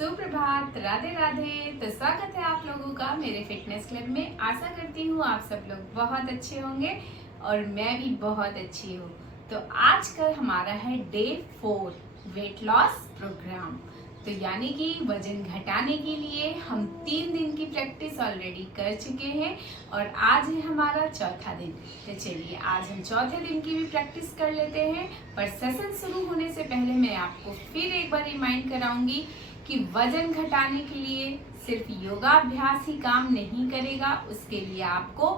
सुप्रभात, राधे राधे। तो स्वागत है आप लोगों का मेरे फिटनेस क्लब में। आशा करती हूँ आप सब लोग बहुत अच्छे होंगे और मैं भी बहुत अच्छी हूँ। तो आज का हमारा है डे 4 वेट लॉस प्रोग्राम। तो यानी कि वजन घटाने के लिए हम 3 दिन की प्रैक्टिस ऑलरेडी कर चुके हैं और आज है हमारा चौथा दिन। तो चलिए आज हम चौथे दिन की भी प्रैक्टिस कर लेते हैं। पर सेशन शुरू होने से पहले मैं आपको फिर एक बार रिमाइंड कराऊंगी कि वजन घटाने के लिए सिर्फ योगाभ्यास ही काम नहीं करेगा। उसके लिए आपको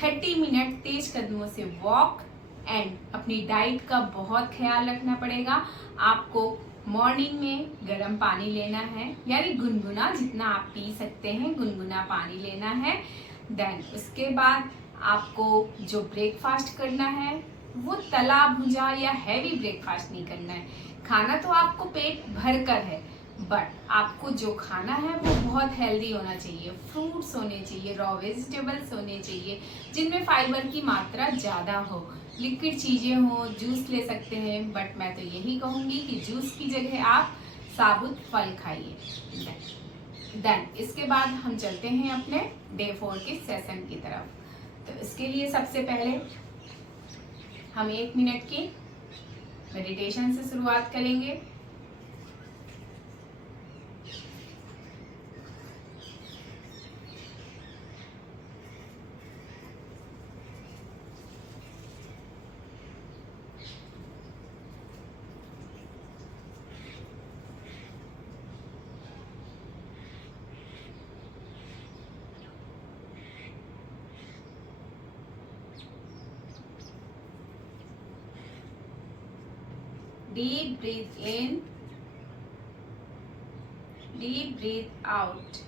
30 मिनट तेज कदमों से वॉक एंड अपनी डाइट का बहुत ख्याल रखना पड़ेगा। आपको मॉर्निंग में गर्म पानी लेना है, यानी गुनगुना, जितना आप पी सकते हैं गुनगुना पानी लेना है। देन उसके बाद आपको जो ब्रेकफास्ट करना है वो तला भुजा या हैवी ब्रेकफास्ट नहीं करना है। खाना तो आपको पेट भर कर है, बट आपको जो खाना है वो बहुत हेल्दी होना चाहिए। फ्रूट्स होने चाहिए, रॉ वेजिटेबल्स होने चाहिए जिनमें फाइबर की मात्रा ज़्यादा हो। लिक्विड चीज़ें हो, जूस ले सकते हैं, बट मैं तो यही कहूँगी कि जूस की जगह आप साबुत फल खाइए। देन इसके बाद हम चलते हैं अपने डे 4 के सेशन की तरफ। तो इसके लिए सबसे पहले हम 1 मिनट की मेडिटेशन से शुरुआत करेंगे। Deep breathe in, deep breathe out.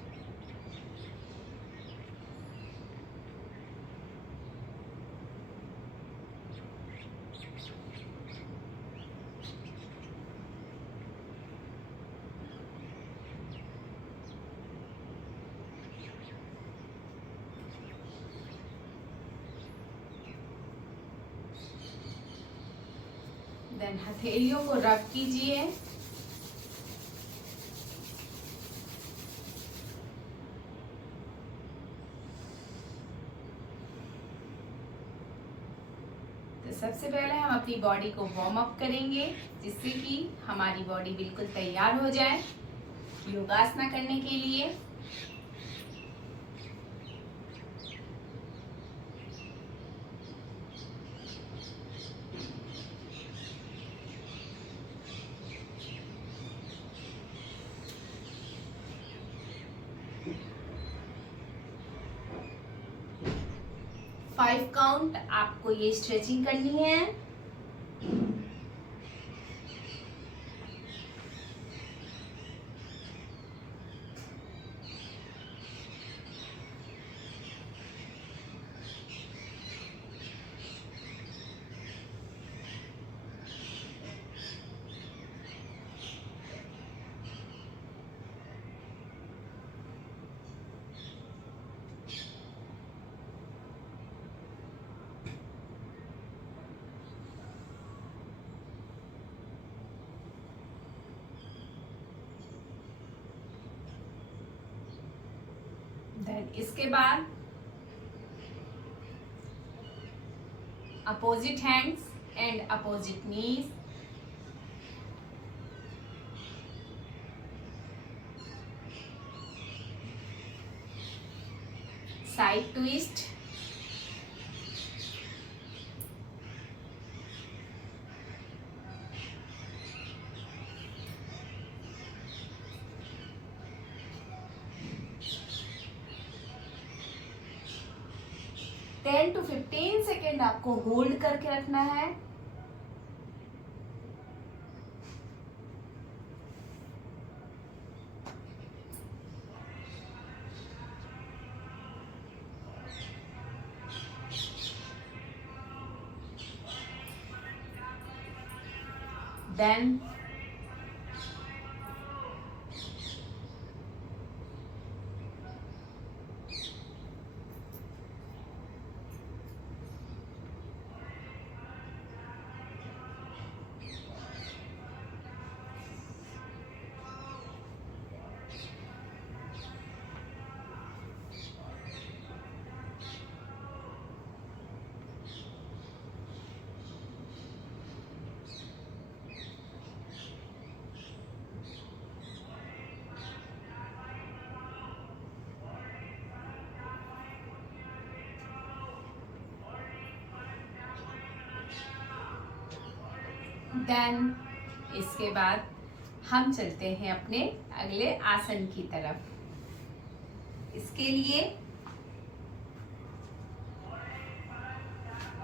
Then हथेलियों को रब कीजिए। तो सबसे पहले हम अपनी बॉडी को वार्म अप करेंगे, जिससे कि हमारी बॉडी बिल्कुल तैयार हो जाए योगासना करने के लिए। फाइव काउंट आपको ये स्ट्रेचिंग करनी है। देन इसके बाद opposite hands and opposite knees. Side twist. Ten to 15 second आपको होल्ड करके रखना है। देन देन इसके बाद हम चलते हैं अपने अगले आसन की तरफ। इसके लिए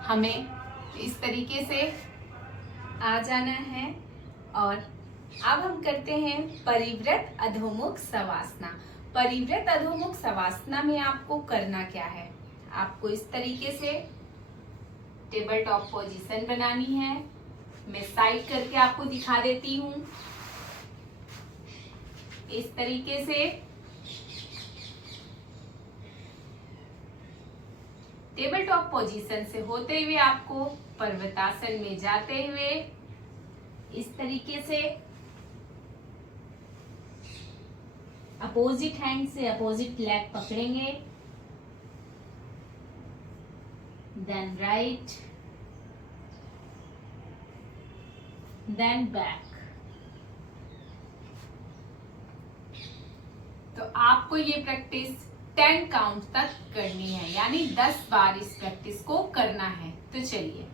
हमें इस तरीके से आ जाना है और अब हम करते हैं परिव्रत अधोमुख शवासना। परिव्रत अधोमुख शवासना में आपको करना क्या है, आपको इस तरीके से टेबल टॉप पोजीशन बनानी है। मैं साइड करके आपको दिखा देती हूँ। इस तरीके से टेबल टॉप पोजीशन से होते हुए आपको पर्वतासन में जाते हुए इस तरीके से अपोजिट हैंड से अपोजिट लेग पकड़ेंगे, देन राइट, देन बैक। तो आपको ये प्रैक्टिस 10 काउंट तक करनी है, यानी 10 बार इस प्रैक्टिस को करना है। तो चलिए,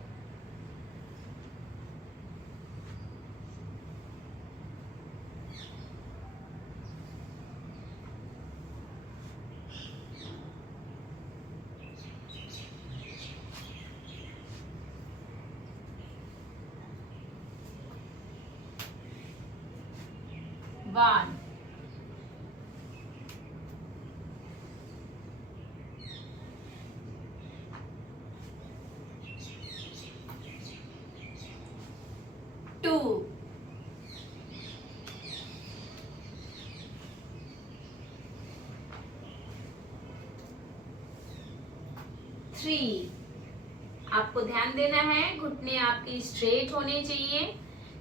वन, टू, थ्री। आपको ध्यान देना है, घुटने आपके स्ट्रेट होने चाहिए,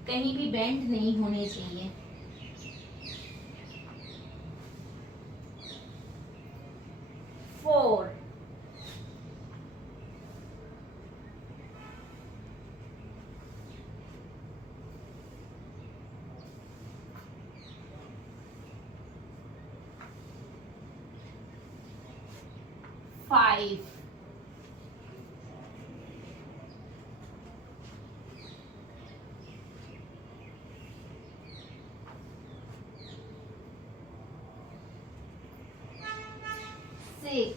कहीं भी बेंड नहीं होने चाहिए। 4, 5, 6,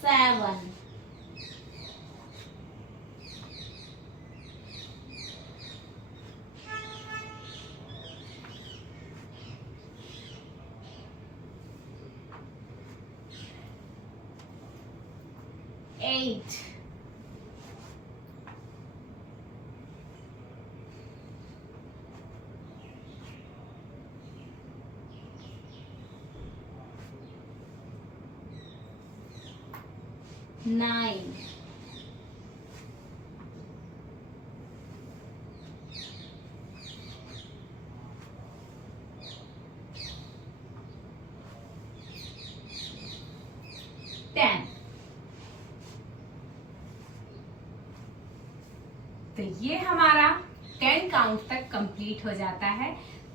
7, 8, 9, 10। तो ये हमारा 10 काउंट तक कंप्लीट हो जाता है।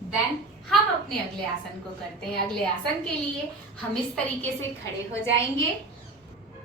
देन हम अपने अगले आसन को करते हैं। अगले आसन के लिए हम इस तरीके से खड़े हो जाएंगे।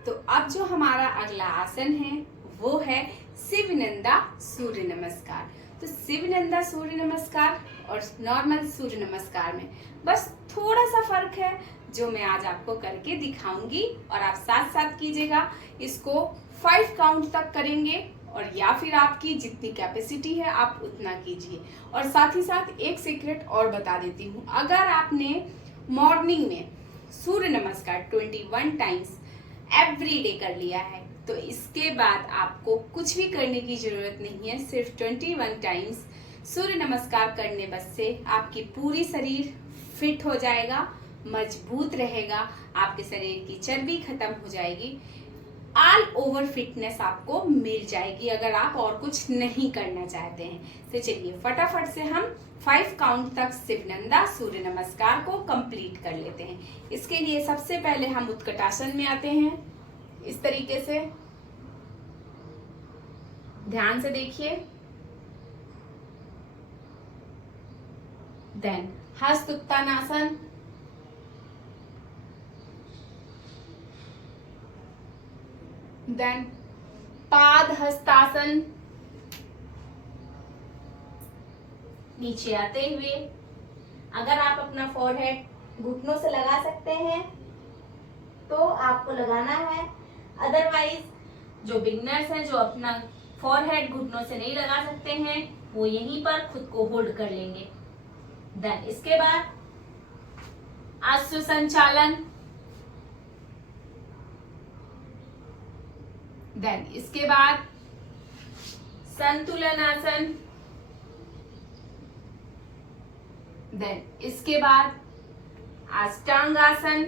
तो अब जो हमारा अगला आसन है वो है शिवनंदा सूर्य नमस्कार। तो शिवनंदा सूर्य नमस्कार और नॉर्मल सूर्य नमस्कार में बस थोड़ा सा फर्क है, जो मैं आज आपको करके दिखाऊंगी और आप साथ साथ कीजिएगा। इसको 5 काउंट तक करेंगे और या फिर आपकी जितनी कैपेसिटी है आप उतना कीजिए। और साथ ही साथ एक सीक्रेट और बता देती हूँ, अगर आपने मॉर्निंग में सूर्य नमस्कार 21 टाइम्स एवरी डे कर लिया है तो इसके बाद आपको कुछ भी करने की जरूरत नहीं है। सिर्फ 21 टाइम्स सूर्य नमस्कार करने बस से आपकी पूरी शरीर फिट हो जाएगा, मजबूत रहेगा, आपके शरीर की चर्बी खत्म हो जाएगी, ऑल ओवर फिटनेस आपको मिल जाएगी अगर आप और कुछ नहीं करना चाहते हैं। तो चलिए फटाफट से हम 5 काउंट तक शिवनंदा सूर्य नमस्कार को कंप्लीट कर लेते हैं। इसके लिए सबसे पहले हम उत्कटासन में आते हैं। इस तरीके से ध्यान से देखिए, देन हस्त उत्तानासन, देन पाद हस्तासन, नीचे आते हुए। अगर आप अपना फोरहेड घुटनों से लगा सकते हैं तो आपको लगाना है, अदरवाइज जो बिगनर्स हैं जो अपना फोरहेड घुटनों से नहीं लगा सकते हैं वो यहीं पर खुद को होल्ड कर लेंगे। देन इसके बाद आश्व संचालन, देन इसके बाद संतुलन आसन, देन इसके बाद अष्टांग आसन,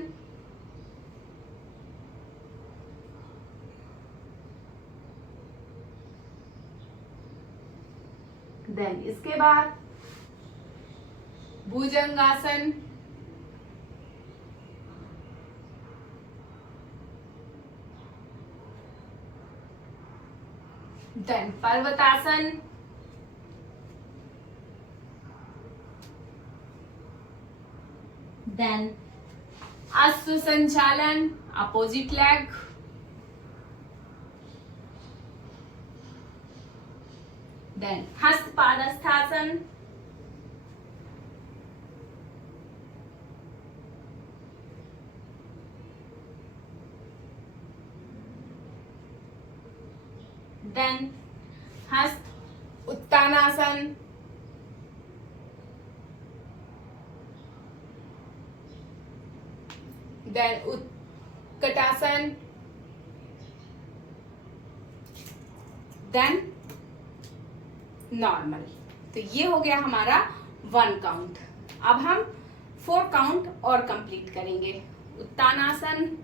देन इसके बाद भुजंगासन, देन पर्वतासन, देन अश्व संचालन अपोजिट लेग, देन हस्त पादस्थासन, देन हस्त उत्तानासन, देन उत्कटासन, देन नॉर्मल। तो ये हो गया हमारा 1 काउंट। अब हम 4 काउंट और कंप्लीट करेंगे। उत्तानासन,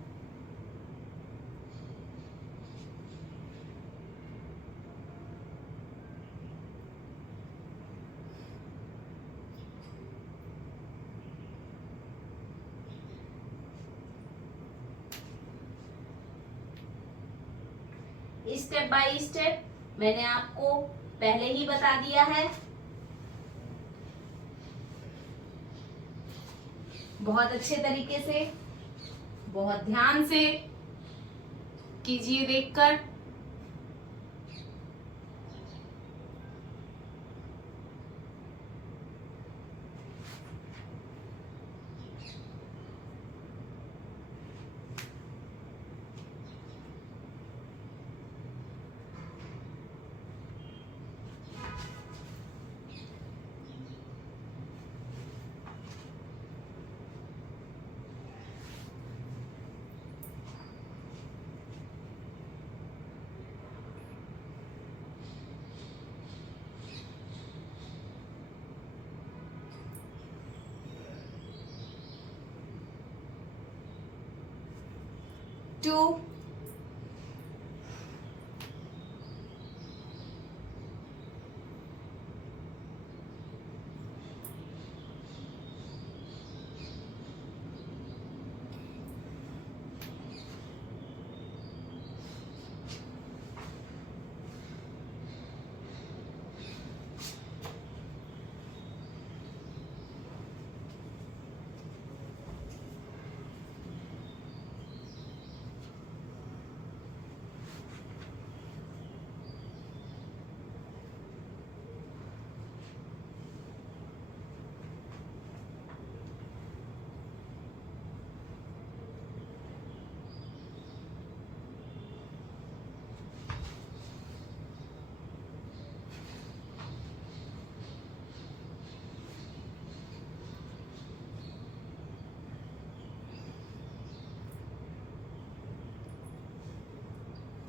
स्टेप बाय स्टेप मैंने आपको पहले ही बता दिया है। बहुत अच्छे तरीके से, बहुत ध्यान से कीजिए देखकर। टू,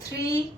थ्री,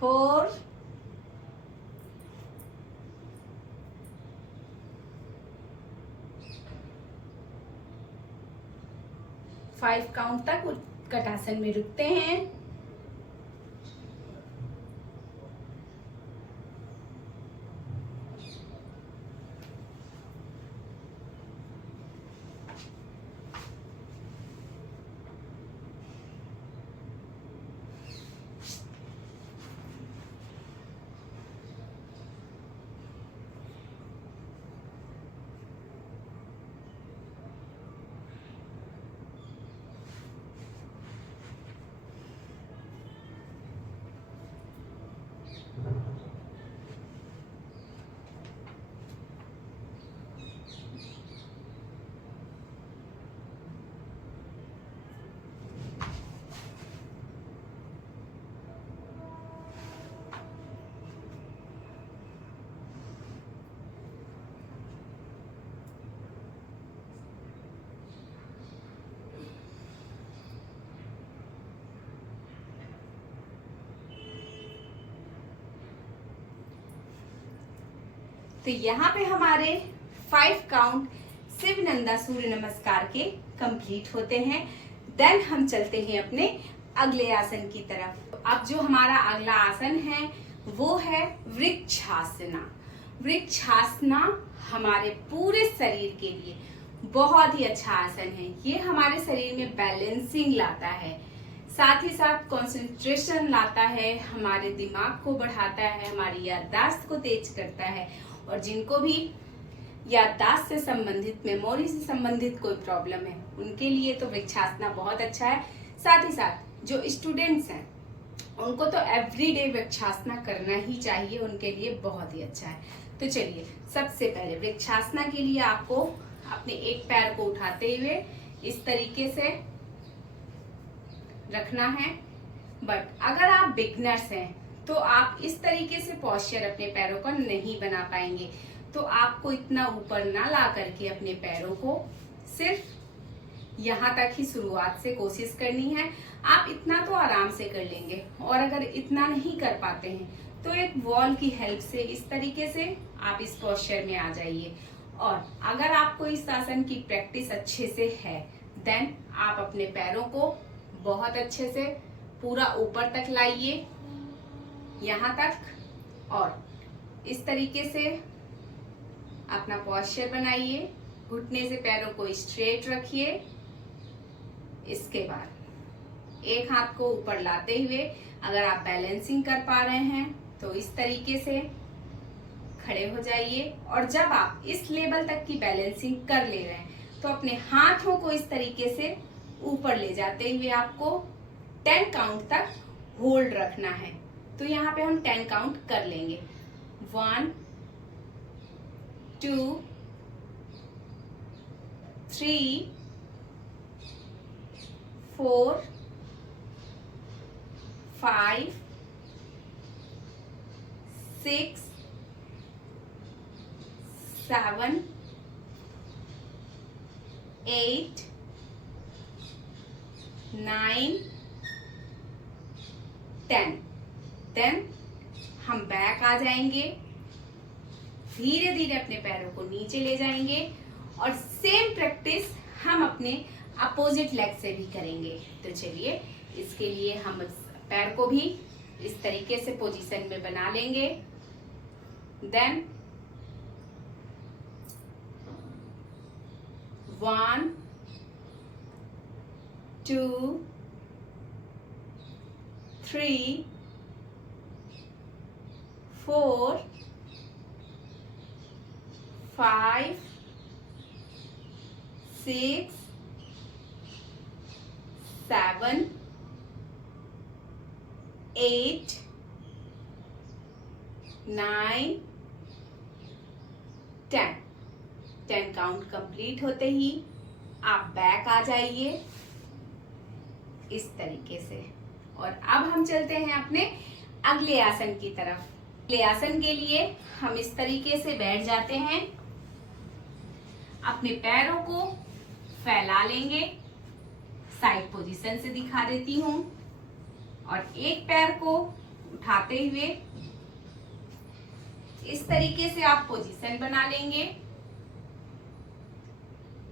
4 5 काउंट तक उत्कट आसन में रुकते हैं। तो यहाँ पे हमारे 5 काउंट शिव नंदा सूर्य नमस्कार के कंप्लीट होते हैं। देन हम चलते हैं अपने अगले आसन की तरफ। अब जो हमारा अगला आसन है वो है वृक्षासना। वृक्षासना हमारे पूरे शरीर के लिए बहुत ही अच्छा आसन है। ये हमारे शरीर में बैलेंसिंग लाता है, साथ ही साथ कंसंट्रेशन लाता है, हमारे दिमाग को बढ़ाता है, हमारी याददाश्त को तेज करता है। और जिनको भी याददाश्त से संबंधित, मेमोरी से संबंधित कोई प्रॉब्लम है उनके लिए तो वृक्षासना बहुत अच्छा है। साथ ही साथ जो स्टूडेंट्स हैं उनको तो एवरीडे वृक्षासना करना ही चाहिए, उनके लिए बहुत ही अच्छा है। तो चलिए सबसे पहले वृक्षासना के लिए आपको अपने एक पैर को उठाते हुए इस तरीके से रखना है। बट अगर आप बिगनर्स हैं तो आप इस तरीके से पोस्चर अपने पैरों का नहीं बना पाएंगे। तो आपको इतना ऊपर ना ला करके अपने पैरों को सिर्फ यहाँ तक ही शुरुआत से कोशिश करनी है। आप इतना तो आराम से कर लेंगे, और अगर इतना नहीं कर पाते हैं तो एक वॉल की हेल्प से इस तरीके से आप इस पोस्चर में आ जाइए। और अगर आपको इस आसन की प्रैक्टिस अच्छे से है देन आप अपने पैरों को बहुत अच्छे से पूरा ऊपर तक लाइए, यहाँ तक, और इस तरीके से अपना पोस्चर बनाइए। घुटने से पैरों को स्ट्रेट रखिए। इसके बाद एक हाथ को ऊपर लाते हुए अगर आप बैलेंसिंग कर पा रहे हैं तो इस तरीके से खड़े हो जाइए। और जब आप इस लेवल तक की बैलेंसिंग कर ले रहे हैं तो अपने हाथों को इस तरीके से ऊपर ले जाते हुए आपको 10 काउंट तक होल्ड रखना है। तो यहाँ पे हम 10 काउंट कर लेंगे। 1 2 3 4 5 6 7 8 9 10। देन हम बैक आ जाएंगे, धीरे धीरे अपने पैरों को नीचे ले जाएंगे। और सेम प्रैक्टिस हम अपने अपोजिट लेग से भी करेंगे। तो चलिए इसके लिए हम पैर को भी इस तरीके से पोजीशन में बना लेंगे। देन 1 2 3 4 5 6 7 8 9 10 काउंट कंप्लीट होते ही आप बैक आ जाइए इस तरीके से। और अब हम चलते हैं अपने अगले आसन की तरफ। अगले आसन के लिए हम इस तरीके से बैठ जाते हैं, अपने पैरों को फैला लेंगे। साइड पोजीशन से दिखा देती हूँ। और एक पैर को उठाते हुए इस तरीके से आप पोजीशन बना लेंगे।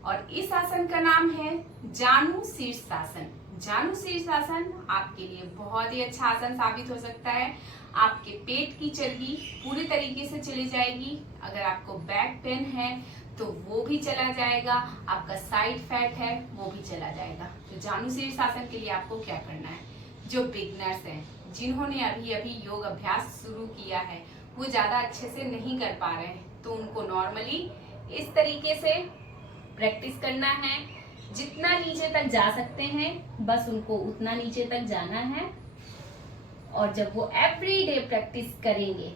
और इस आसन का नाम है जानु शीर्षासन। जानु शीर्षासन आपके लिए बहुत ही अच्छा आसन साबित हो सकता है। आपके पेट की चर्बी पूरी तरीके से चली जाएगी। अगर आपको बैक पेन है तो वो भी चला जाएगा, आपका साइड फैट है वो भी चला जाएगा। तो जानु शीर्षासन के लिए आपको क्या करना है, जो बिगनर्स हैं, जिन्होंने अभी अभी योग अभ्यास शुरू किया है, वो ज्यादा अच्छे से नहीं कर पा रहे हैं, तो उनको नॉर्मली इस तरीके से प्रैक्टिस करना है। जितना नीचे तक जा सकते हैं बस उनको उतना नीचे तक जाना है। और जब वो एवरीडे प्रैक्टिस करेंगे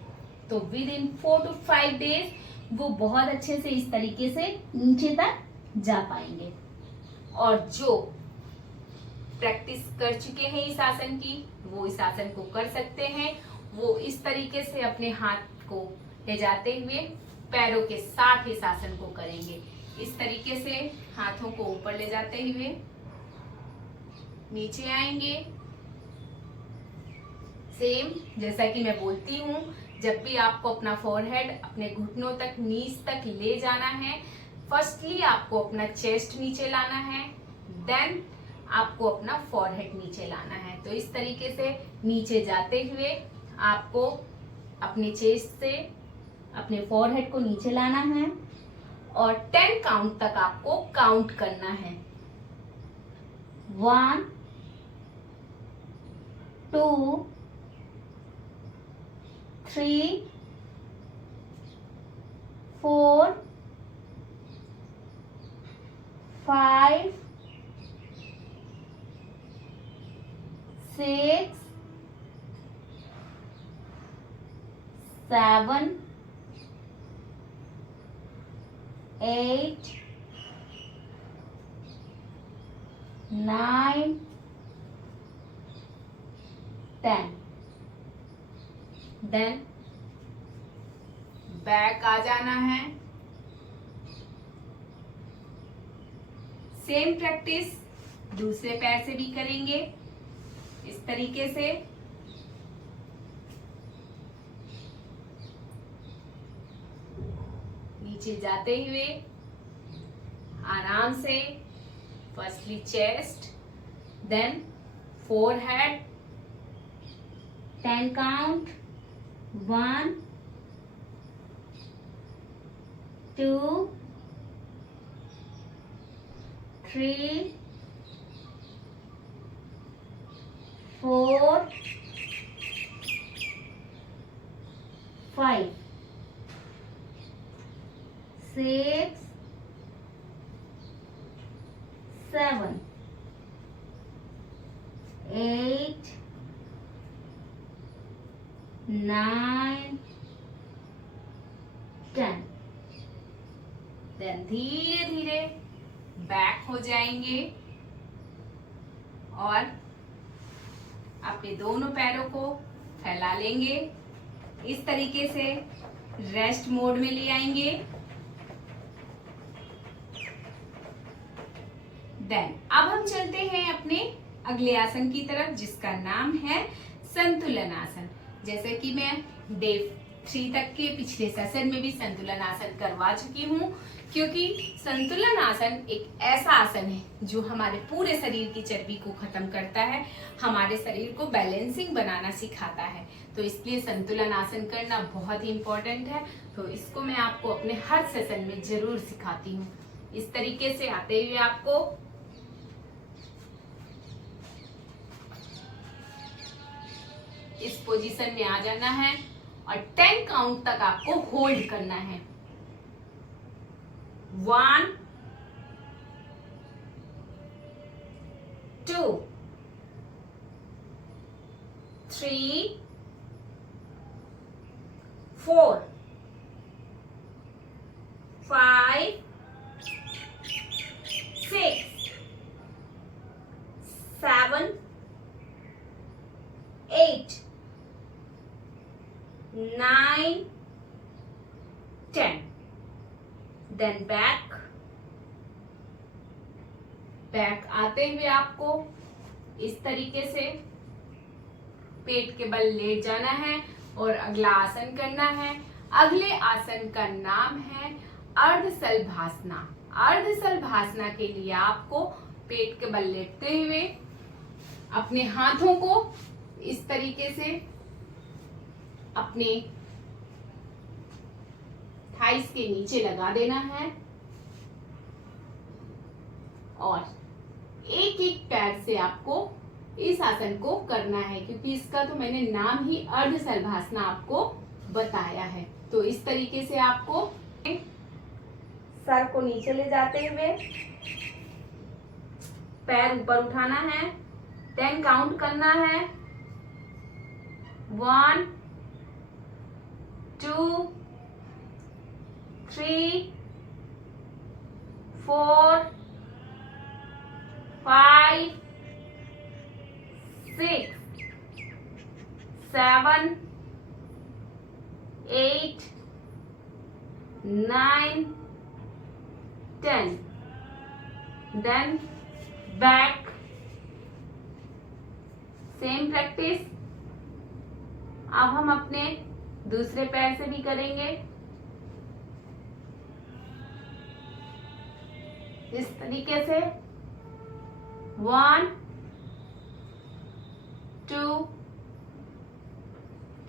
तो विद इन 4 to 5 डेज वो बहुत अच्छे से इस तरीके से नीचे तक जा पाएंगे। और जो प्रैक्टिस कर चुके हैं इस आसन की, वो इस आसन को कर सकते हैं। वो इस तरीके से अपने हाथ को ले जाते हुए पैरों के साथ इस आसन को करेंगे। इस तरीके से हाथों को ऊपर ले जाते हुए नीचे आएंगे। सेम जैसा कि मैं बोलती हूँ, जब भी आपको अपना फोरहेड अपने घुटनों तक, नीज तक ले जाना है, फर्स्टली आपको अपना चेस्ट नीचे लाना है, देन आपको अपना फोरहेड नीचे लाना है। तो इस तरीके से नीचे जाते हुए आपको अपने चेस्ट से अपने फोरहेड को नीचे लाना है और 10 काउंट तक आपको काउंट करना है। 1 2 3 4 5 6 7 8 9 10। देन बैक आ जाना है। सेम प्रैक्टिस दूसरे पैर से भी करेंगे इस तरीके से। नीचे जाते हुए आराम से firstly chest, then forehead, 10 count, 1 2 3 4 5 6 7 8 9 10। Then धीरे धीरे बैक हो जाएंगे और अपने दोनों पैरों को फैला लेंगे। इस तरीके से रेस्ट मोड में ले आएंगे। देन अब हम चलते हैं अपने अगले आसन की तरफ, जिसका नाम है संतुलन आसन। जैसे कि मैं डे 3 तक के पिछले सेशन में भी संतुलन आसन करवा चुकी हूँ, क्योंकि संतुलन आसन एक ऐसा आसन है जो हमारे पूरे शरीर की चर्बी को खत्म करता है, हमारे शरीर को बैलेंसिंग बनाना सिखाता है। तो इसलिए संतुलन आसन करना बहुत ही इम्पोर्टेंट है। तो इसको मैं आपको अपने हर सेशन में जरूर सिखाती हूँ। इस तरीके से आते हुए आपको इस पोजीशन में आ जाना है और 10 काउंट तक आपको होल्ड करना है। 1 2 3 4 5 6 7 8 9 10। देन बैक आते हुए आपको इस तरीके से पेट के बल लेट जाना है और अगला आसन करना है। अगले आसन का नाम है अर्ध सलभासना। अर्ध सलभासना के लिए आपको पेट के बल लेटते हुए अपने हाथों को इस तरीके से अपने थाइस के नीचे लगा देना है और एक एक पैर से आपको इस आसन को करना है, क्योंकि इसका तो मैंने नाम ही अर्ध सलभासना आपको बताया है। तो इस तरीके से आपको सर को नीचे ले जाते हुए पैर ऊपर उठाना है, 10 काउंट करना है। 1 2 3 4 5 6 7 8 9 10। Then back, सेम प्रैक्टिस अब हम अपने दूसरे पैर से भी करेंगे। इस तरीके से 1 2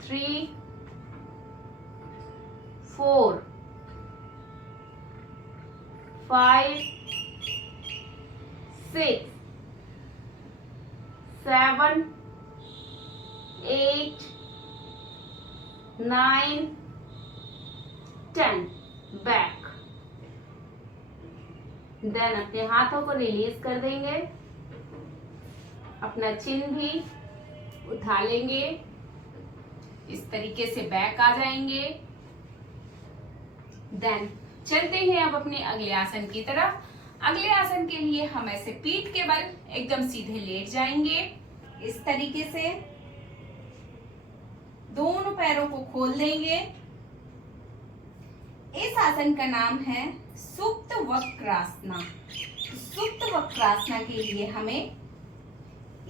3 4 5 6 7 8 9 10। बैक। देन अपने हाथों को रिलीज कर देंगे, अपना चिन भी उठा लेंगे, इस तरीके से बैक आ जाएंगे। देन चलते हैं अब अपने अगले आसन की तरफ। अगले आसन के लिए हम ऐसे पीठ के बल एकदम सीधे लेट जाएंगे। इस तरीके से दोनों पैरों को खोल देंगे। इस आसन का नाम है सुप्त वक्रासना। सुप्त वक्रासना के लिए हमें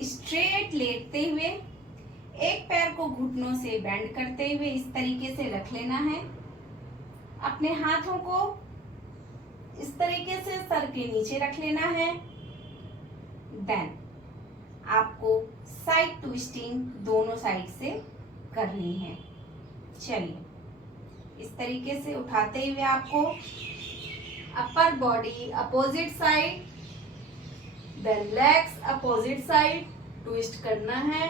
स्ट्रेट लेटते हुए एक पैर को घुटनों से बेंड करते हुए इस तरीके से रख लेना है। अपने हाथों को इस तरीके से सर के नीचे रख लेना है। देन आपको साइड ट्विस्टिंग दोनों साइड से करनी है। चलिए इस तरीके से उठाते हुए आपको upper body opposite side, then legs opposite side twist करना है।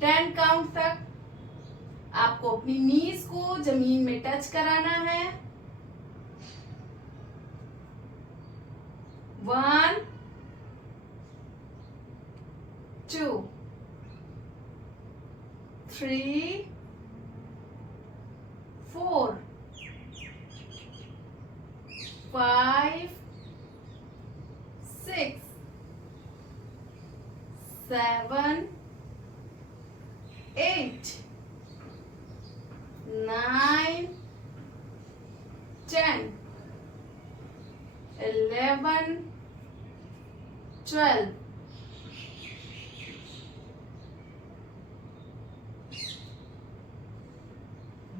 10 काउंट तक आपको अपनी नीज को जमीन में टच कराना है। 1 2 3 4 5 6 7 8 9 10 11 12।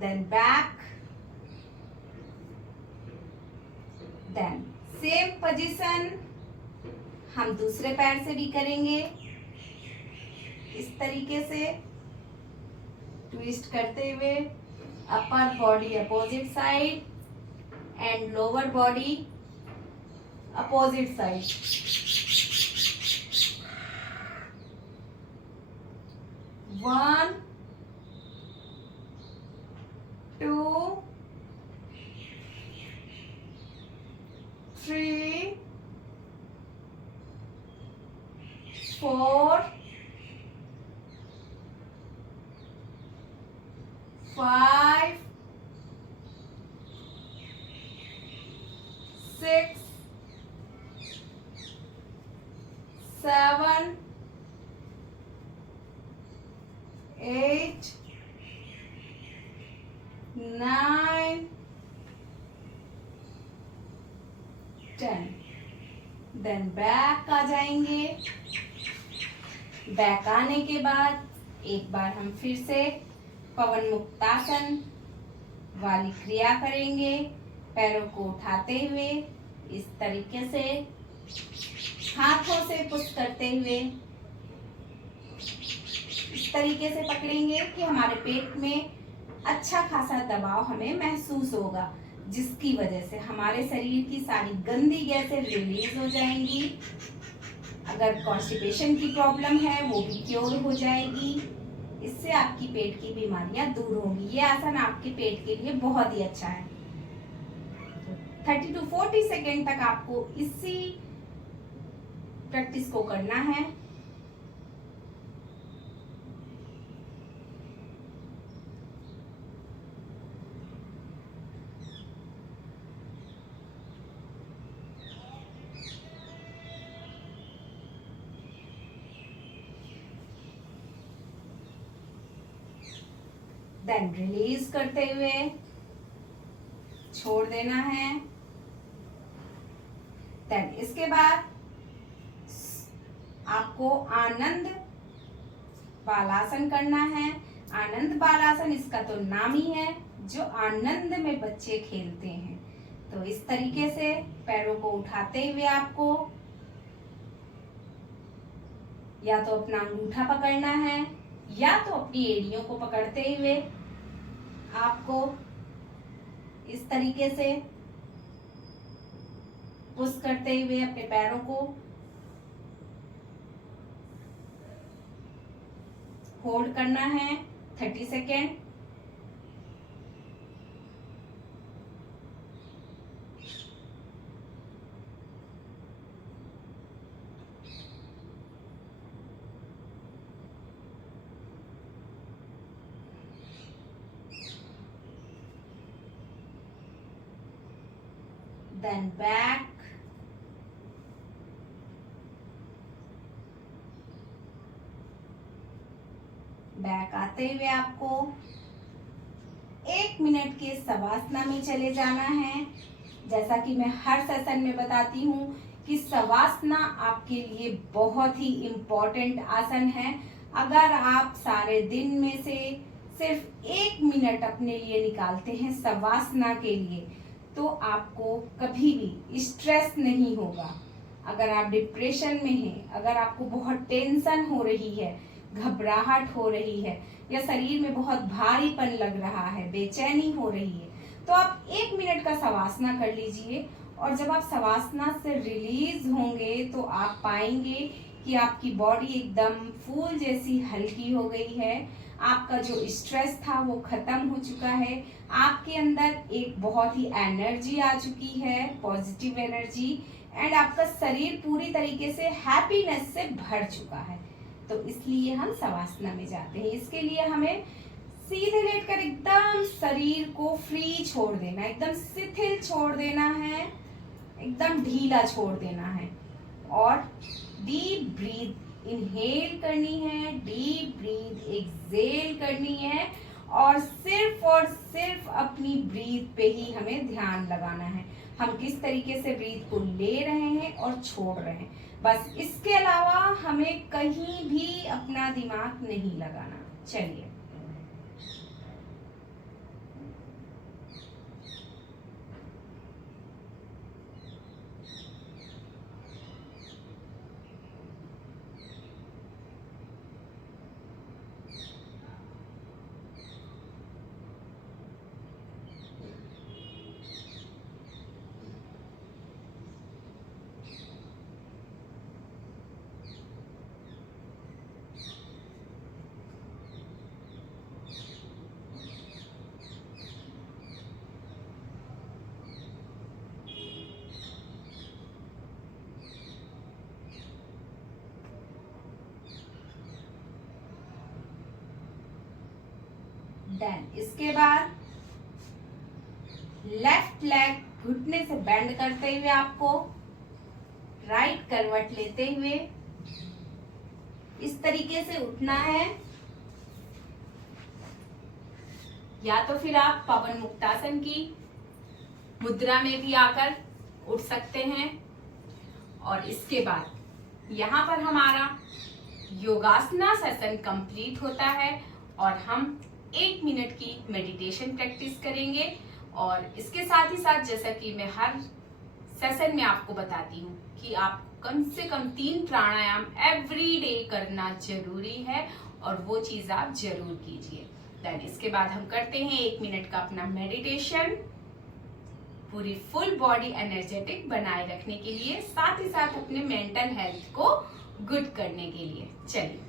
Then back, then same position हम दूसरे पैर से भी करेंगे। इस तरीके से ट्विस्ट करते हुए अपर body opposite side and lower body opposite side. 1 2 3 4 5 6 7 8 9 10। Then back आ जाएंगे। बैक आने के बाद एक बार हम फिर से पवन मुक्तासन वाली क्रिया करेंगे। पैरों को उठाते हुए इस तरीके से हाथों से पुश करते हुए इस तरीके से पकड़ेंगे कि हमारे पेट में अच्छा खासा दबाव हमें महसूस होगा, जिसकी वजह से हमारे शरीर की सारी गंदी गैसें रिलीज हो जाएंगी। अगर कॉन्स्टिपेशन की प्रॉब्लम है वो भी क्योर हो जाएगी। इससे आपकी पेट की बीमारियां दूर होंगी। ये आसन आपके पेट के लिए बहुत ही अच्छा है। 30 to 40 सेकेंड तक आपको इसी प्रैक्टिस को करना है। देन रिलीज करते हुए छोड़ देना है। देन इसके बाद आपको आनंद बालासन करना है। आनंद बालासन इसका तो नाम ही है, जो आनंद में बच्चे खेलते हैं। तो इस तरीके से पैरों को उठाते हुए आपको या तो अपना अंगूठा पकड़ना है या तो अपनी एड़ियों को पकड़ते हुए आपको इस तरीके से पुश करते हुए अपने पैरों को होल्ड करना है 30 सेकेंड। Then back, बैक आते हुए आपको 1 मिनट के शवासना में चले जाना है। जैसा कि मैं हर सेशन में बताती हूँ कि शवासना आपके लिए बहुत ही इम्पोर्टेंट आसन है। अगर आप सारे दिन में से सिर्फ 1 मिनट अपने लिए निकालते हैं शवासना के लिए, तो आपको कभी भी स्ट्रेस नहीं होगा। अगर आप डिप्रेशन में हैं, अगर आपको बहुत टेंशन हो रही है, घबराहट हो रही है या शरीर में बहुत भारीपन लग रहा है, बेचैनी हो रही है, तो आप 1 मिनट का शवासना कर लीजिए। और जब आप शवासना से रिलीज होंगे तो आप पाएंगे कि आपकी बॉडी एकदम फूल जैसी हल्की हो गई है। आपका जो स्ट्रेस था वो खत्म हो चुका है। आपके अंदर एक बहुत ही एनर्जी आ चुकी है, पॉजिटिव एनर्जी, एंड आपका शरीर पूरी तरीके से हैप्पीनेस से भर चुका है। तो इसलिए हम शवासना में जाते हैं। इसके लिए हमें सीधे लेटकर एकदम शरीर को फ्री छोड़ देना, एकदम शिथिल छोड़ देना है, एकदम ढीला छोड़ देना है। और डीप ब्रीथ इनहेल करनी है, डीप ब्रीथ एक्सहेल करनी है, और सिर्फ अपनी ब्रीथ पे ही हमें ध्यान लगाना है। हम किस तरीके से ब्रीथ को ले रहे हैं और छोड़ रहे हैं, बस इसके अलावा हमें कहीं भी अपना दिमाग नहीं लगाना। चलिए, देन इसके बाद लेफ्ट लेग घुटने से बेंड करते हुए आपको राइट करवट लेते हुए इस तरीके से उठना है। या तो फिर आप पवन मुक्तासन की मुद्रा में भी आकर उठ सकते हैं। और इसके बाद यहाँ पर हमारा योगासना सेशन कंप्लीट होता है और हम 1 मिनट की मेडिटेशन प्रैक्टिस करेंगे। और इसके साथ ही साथ जैसा कि मैं हर सेशन में आपको बताती हूँ कि आप कम से कम 3 प्राणायाम एवरी डे करना जरूरी है और वो चीज आप जरूर कीजिए। देन इसके बाद हम करते हैं 1 मिनट का अपना मेडिटेशन, पूरी फुल बॉडी एनर्जेटिक बनाए रखने के लिए, साथ ही साथ अपने मेंटल हेल्थ को गुड करने के लिए। चलिए